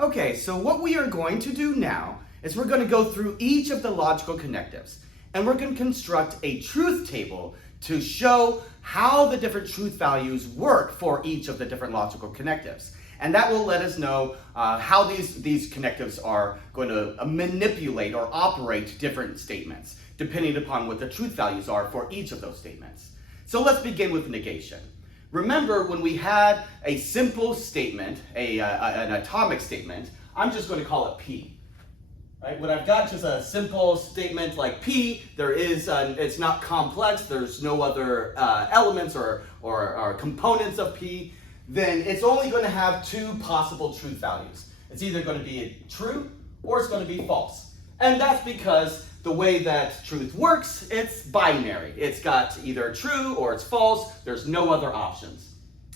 Okay, so what we are going to do now is we're going to go through each of the logical connectives, and we're going to construct a truth table to show how the different truth values work for each of the different logical connectives. And that will let us know how these connectives are going to manipulate or operate different statements, depending upon what the truth values are for each of those statements. So let's begin with negation. Remember when we had a simple statement, an atomic statement, I'm just going to call it P. Right? When I've got just a simple statement like P, it's not complex, there's no other elements or components of P, then it's only going to have two possible truth values. It's either going to be true or it's going to be false. And that's because the way that truth works, it's binary. It's got either true or it's false. There's no other options.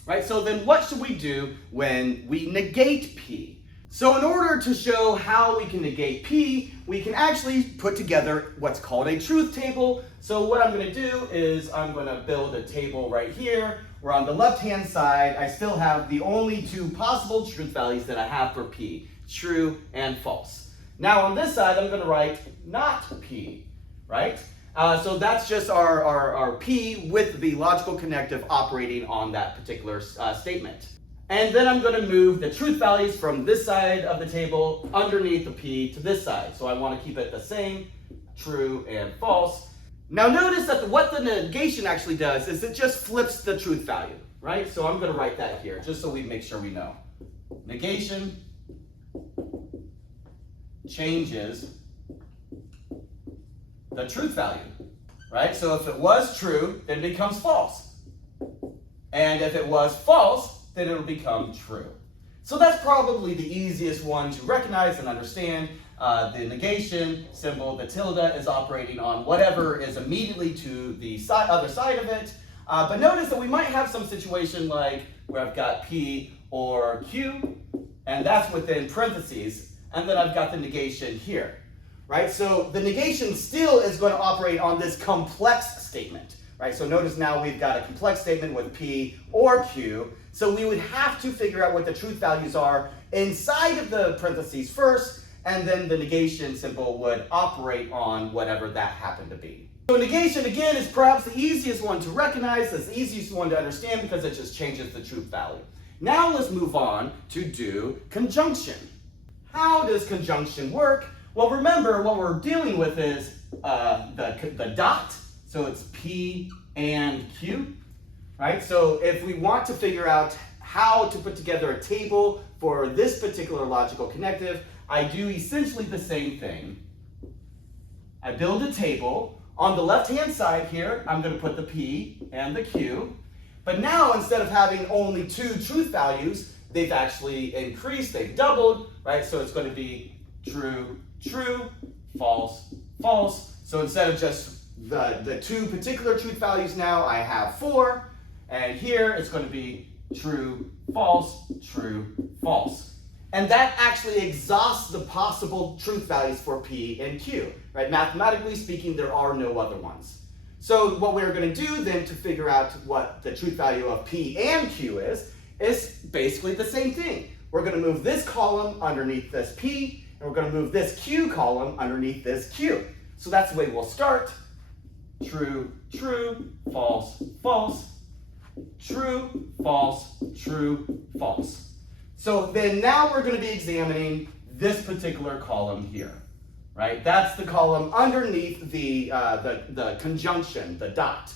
Right? So then what should we do when we negate P? So in order to show how we can negate P, we can actually put together what's called a truth table. So what I'm going to do is I'm going to build a table right here, where on the left-hand side, I still have the only two possible truth values that I have for P, true and false. Now on this side, I'm going to write not P, right? So that's just our P with the logical connective operating on that particular statement. And then I'm going to move the truth values from this side of the table underneath the P to this side. So I want to keep it the same, true and false. Now notice that what the negation actually does is it just flips the truth value, right? So I'm going to write that here just so we make sure we know. Negation changes the truth value, right? So if it was true, then it becomes false. And if it was false, then it'll become true. So that's probably the easiest one to recognize and understand. The negation symbol, the tilde, is operating on whatever is immediately to the other side of it. But notice that we might have some situation like where I've got P or Q, and that's within parentheses, and then I've got the negation here, right? So the negation still is going to operate on this complex statement, right? So notice now we've got a complex statement with P or Q, so we would have to figure out what the truth values are inside of the parentheses first, and then the negation symbol would operate on whatever that happened to be. So negation, again, is perhaps the easiest one to recognize, it's the easiest one to understand because it just changes the truth value. Now let's move on to do conjunction. How does conjunction work? Well, remember what we're dealing with is the dot, so it's P and Q, right? So if we want to figure out how to put together a table for this particular logical connective, I do essentially the same thing. I build a table. On the left-hand side here, I'm going to put the P and the Q. But now, instead of having only two truth values, they've actually increased, they've doubled, right? So it's going to be true, true, false, false. So instead of just the two particular truth values now, I have four. And here it's going to be true, false, true, false. And that actually exhausts the possible truth values for P and Q, right? Mathematically speaking, there are no other ones. So what we're going to do then to figure out what the truth value of P and Q is basically the same thing. We're going to move this column underneath this P, and we're going to move this Q column underneath this Q. So that's the way we'll start. True, true, false, false, true, false, true, false. So then now we're going to be examining this particular column here, right? That's the column underneath the conjunction, the dot,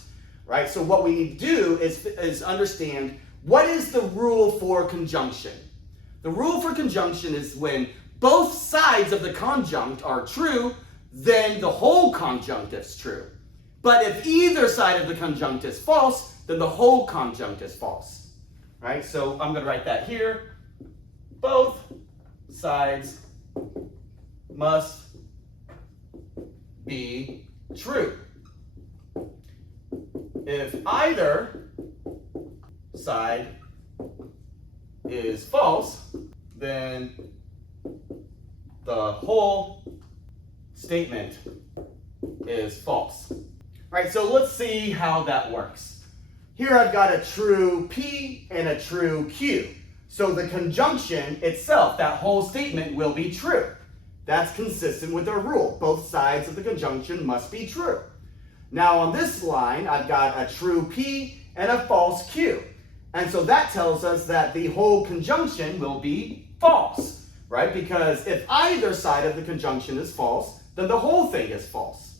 right? So what we need to do is understand what is the rule for conjunction. The rule for conjunction is when both sides of the conjunct are true, then the whole conjunct is true. But if either side of the conjunct is false, then the whole conjunct is false, right? So I'm going to write that here. Both sides must be true. If either side is false, then the whole statement is false. Right, so let's see how that works. Here I've got a true P and a true Q. So the conjunction itself, that whole statement, will be true. That's consistent with our rule. Both sides of the conjunction must be true. Now on this line, I've got a true P and a false Q. And so that tells us that the whole conjunction will be false, right? Because if either side of the conjunction is false, then the whole thing is false.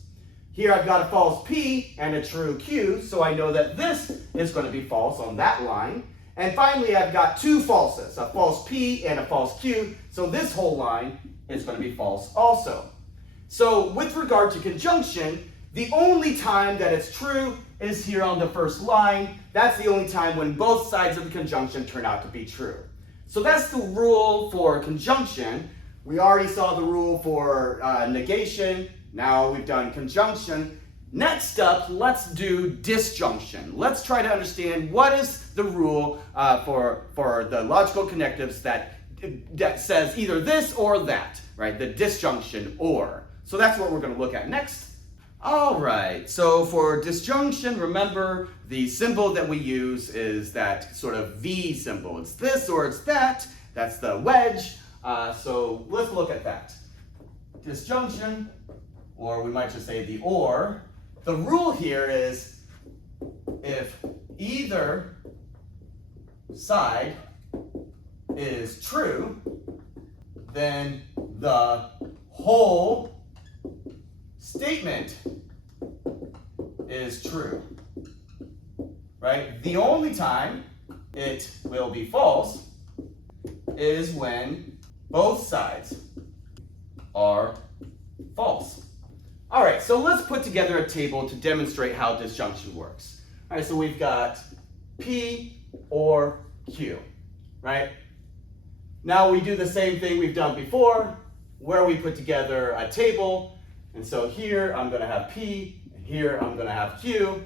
Here I've got a false P and a true Q, so I know that this is going to be false on that line. And finally, I've got two falses, a false P and a false Q, so this whole line is going to be false also. So with regard to conjunction, the only time that it's true is here on the first line. That's the only time when both sides of the conjunction turn out to be true. So that's the rule for conjunction. We already saw the rule for negation. Now we've done conjunction. Next up, let's do disjunction. Let's try to understand what is the rule for the logical connectives that says either this or that, right? The disjunction or. So that's what we're going to look at next. All right, so for disjunction, remember the symbol that we use is that sort of V symbol. It's this or it's that. That's the wedge. So let's look at that. Disjunction, or we might just say the or. The rule here is if either side is true, then the whole statement is true, right? The only time it will be false is when both sides are false. All right, so let's put together a table to demonstrate how disjunction works. All right, so we've got P or Q, right? Now we do the same thing we've done before, where we put together a table. And so here I'm going to have P, and here I'm going to have Q.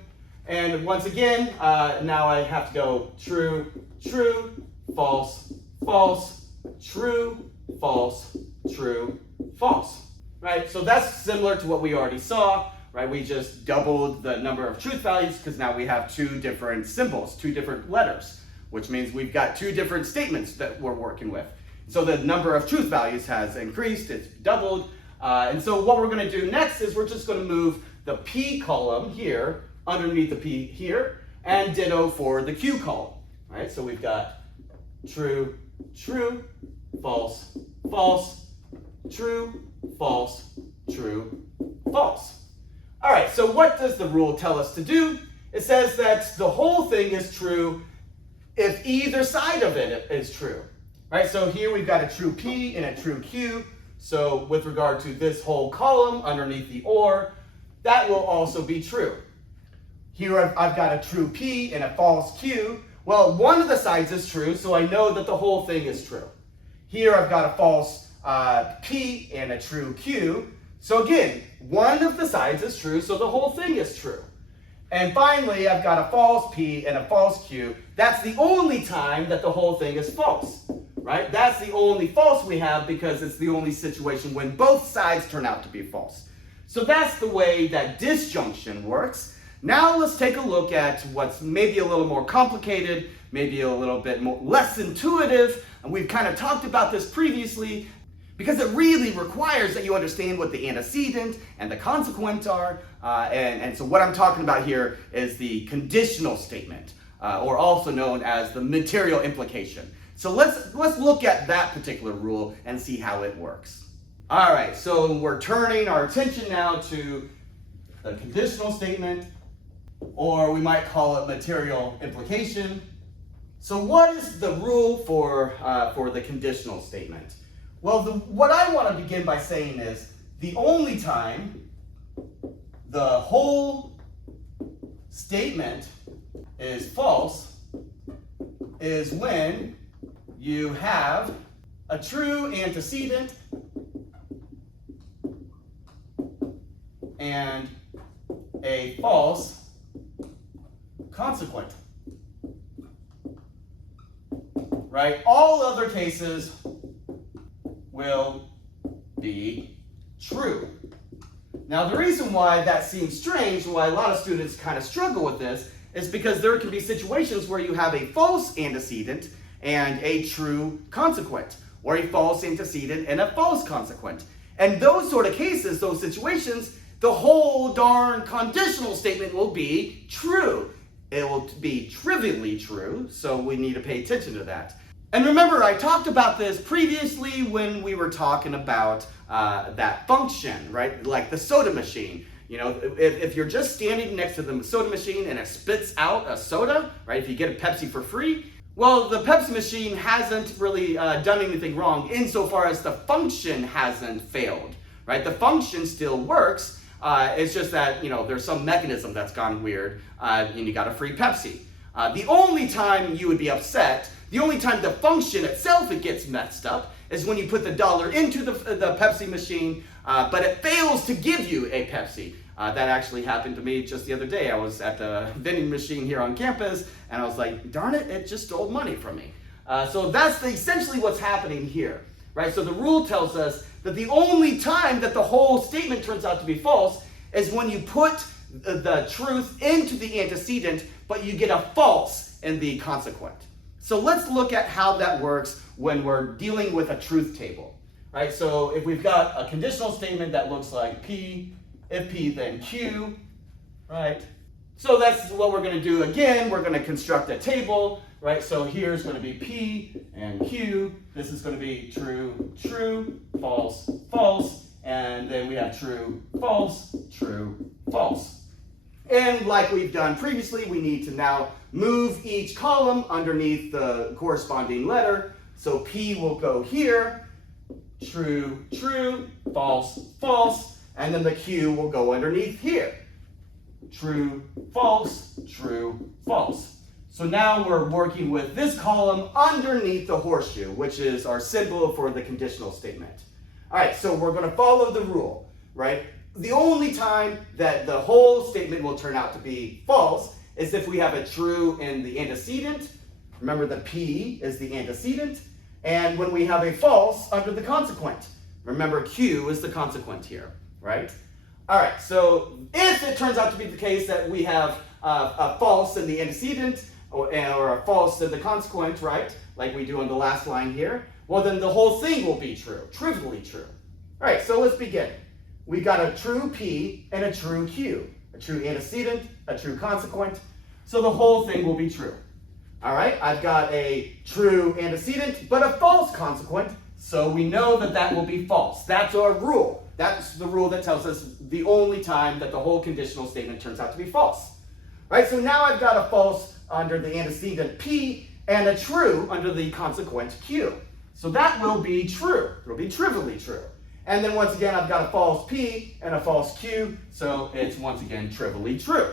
And once again, now I have to go true, true, false, false, true, false, true, false. Right? So that's similar to what we already saw, right? We just doubled the number of truth values because now we have two different symbols, two different letters, which means we've got two different statements that we're working with. So the number of truth values has increased, it's doubled. And so what we're going to do next is we're just going to move the P column here underneath the P here, and ditto for the Q column. Right? So we've got true, true, false, false, true, false, true, false. All right, so what does the rule tell us to do? It says that the whole thing is true if either side of it is true. Right, so here we've got a true P and a true Q. So with regard to this whole column underneath the or, that will also be true. Here I've got a true P and a false Q. Well, one of the sides is true, so I know that the whole thing is true. Here I've got a false P and a true Q. So again, one of the sides is true, so the whole thing is true. And finally, I've got a false P and a false Q. That's the only time that the whole thing is false, right? That's the only false we have because it's the only situation when both sides turn out to be false. So that's the way that disjunction works. Now let's take a look at what's maybe a little more complicated, maybe a little bit less intuitive. And we've kind of talked about this previously because it really requires that you understand what the antecedent and the consequent are. And so what I'm talking about here is the conditional statement, or also known as the material implication. So let's look at that particular rule and see how it works. All right, so we're turning our attention now to the conditional statement, or we might call it material implication. So what is the rule for the conditional statement? Well, what I want to begin by saying is the only time the whole statement is false is when you have a true antecedent and a false consequent. Right? All other cases will be true. Now, the reason why that seems strange, why a lot of students kind of struggle with this, is because there can be situations where you have a false antecedent and a true consequent, or a false antecedent and a false consequent. And those sort of cases, those situations, the whole darn conditional statement will be true. It will be trivially true, so we need to pay attention to that. And remember, I talked about this previously when we were talking about that function, right? Like the soda machine. You know, if you're just standing next to the soda machine and it spits out a soda, right? If you get a Pepsi for free, well, the Pepsi machine hasn't really done anything wrong insofar as the function hasn't failed, right? The function still works. It's just that, you know, there's some mechanism that's gone weird and you got a free Pepsi. The only time you would be upset, the only time the function itself it gets messed up is when you put the dollar into the Pepsi machine, but it fails to give you a Pepsi. That actually happened to me just the other day. I was at the vending machine here on campus, and I was like, darn it, it just stole money from me. So that's essentially what's happening here, right? So the rule tells us that the only time that the whole statement turns out to be false is when you put the truth into the antecedent, but you get a false in the consequent. So let's look at how that works when we're dealing with a truth table, right? So if we've got a conditional statement that looks like P, if P then Q, right? So that's what we're going to do again. We're going to construct a table, right? So here's going to be P and Q. This is going to be true, true, false, false. And then we have true, false, true, false. And like we've done previously, we need to now move each column underneath the corresponding letter. So P will go here, true, true, false, false. And then the Q will go underneath here. True, false, true, false. So now we're working with this column underneath the horseshoe, which is our symbol for the conditional statement. All right, so we're going to follow the rule, right? The only time that the whole statement will turn out to be false is if we have a true in the antecedent. Remember, the P is the antecedent. And when we have a false under the consequent. Remember, Q is the consequent here. Right? All right, so if it turns out to be the case that we have a false in the antecedent or a false in the consequent, right, like we do on the last line here, well, then the whole thing will be true, trivially true. All right, so let's begin. We got a true P and a true Q, a true antecedent, a true consequent, so the whole thing will be true. All right, I've got a true antecedent, but a false consequent, so we know that that will be false. That's our rule. That's the rule that tells us the only time that the whole conditional statement turns out to be false. Right? So now I've got a false under the antecedent P and a true under the consequent Q. So that will be true. It will be trivially true. And then once again, I've got a false P and a false Q, so it's once again trivially true.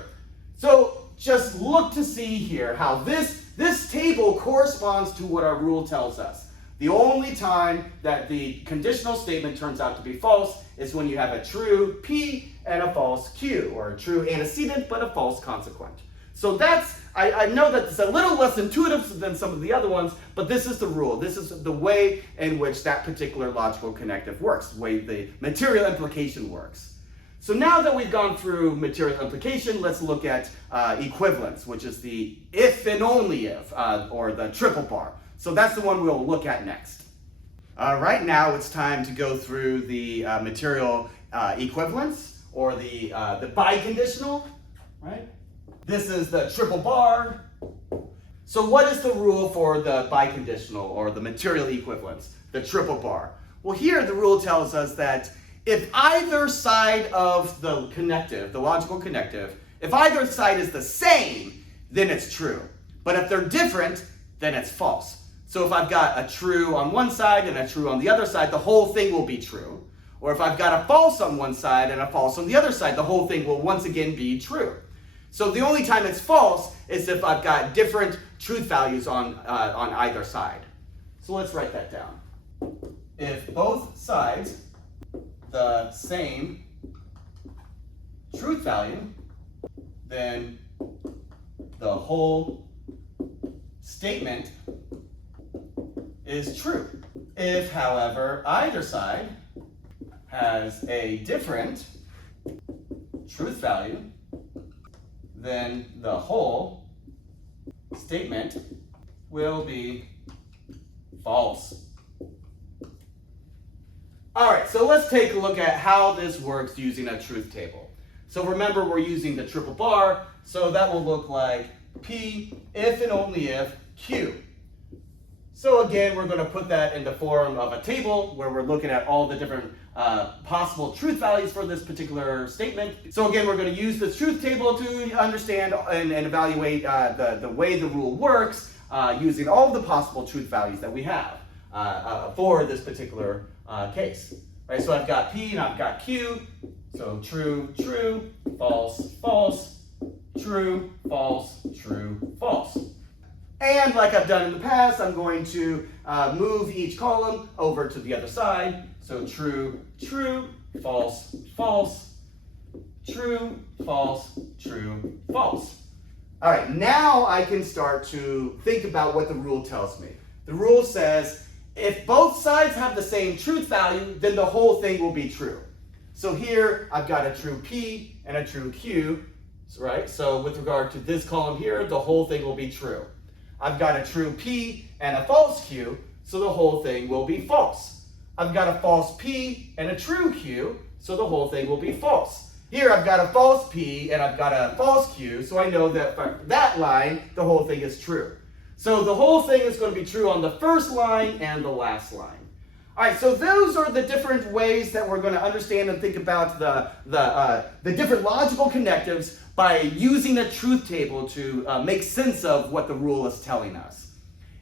So just look to see here how this table corresponds to what our rule tells us. The only time that the conditional statement turns out to be false is when you have a true P and a false Q, or a true antecedent but a false consequent. So that's, I know that it's a little less intuitive than some of the other ones, but this is the rule. This is the way in which that particular logical connective works, the way the material implication works. So now that we've gone through material implication, let's look at equivalence, which is the if and only if, or the triple bar. So that's the one we'll look at next. Right now it's time to go through the material equivalence, or the biconditional, right? This is the triple bar. So what is the rule for the biconditional, or the material equivalence, the triple bar? Well, here the rule tells us that if either side of the connective, the logical connective, if either side is the same, then it's true. But if they're different, then it's false. So if I've got a true on one side and a true on the other side, the whole thing will be true. Or if I've got a false on one side and a false on the other side, the whole thing will once again be true. So the only time it's false is if I've got different truth values on either side. So let's write that down. If both sides the same truth value, then the whole statement is true. If, however, either side has a different truth value, then the whole statement will be false. All right, so let's take a look at how this works using a truth table. So remember, we're using the triple bar, so that will look like P if and only if Q. So again, we're going to put that in the form of a table where we're looking at all the different possible truth values for this particular statement. So again, we're going to use this truth table to understand and evaluate the way the rule works using all the possible truth values that we have for this particular case. Right, so I've got P and I've got Q. So true, true, false, false, true, false, true, false. And like I've done in the past, I'm going to move each column over to the other side. So true, true, false, false, true, false, true, false. All right, now I can start to think about what the rule tells me. The rule says, if both sides have the same truth value, then the whole thing will be true. So here, I've got a true P and a true Q, right? So with regard to this column here, the whole thing will be true. I've got a true P and a false Q, so the whole thing will be false. I've got a false P and a true Q, so the whole thing will be false. Here I've got a false P and I've got a false Q, so I know that for that line, the whole thing is true. So the whole thing is going to be true on the first line and the last line. All right, so those are the different ways that we're going to understand and think about the different logical connectives by using a truth table to make sense of what the rule is telling us.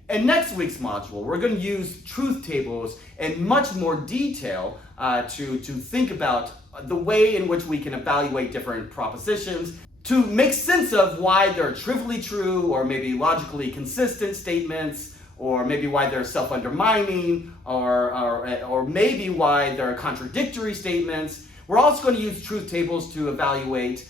In next week's module, we're going to use truth tables in much more detail to think about the way in which we can evaluate different propositions to make sense of why they're trivially true or maybe logically consistent statements, or maybe why they're self-undermining, or maybe why they're contradictory statements. We're also going to use truth tables to evaluate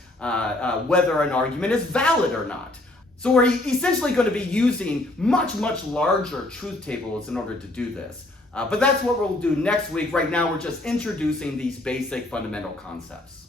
whether an argument is valid or not. So we're essentially going to be using much larger truth tables in order to do this. But that's what we'll do next week. Right now, we're just introducing these basic fundamental concepts.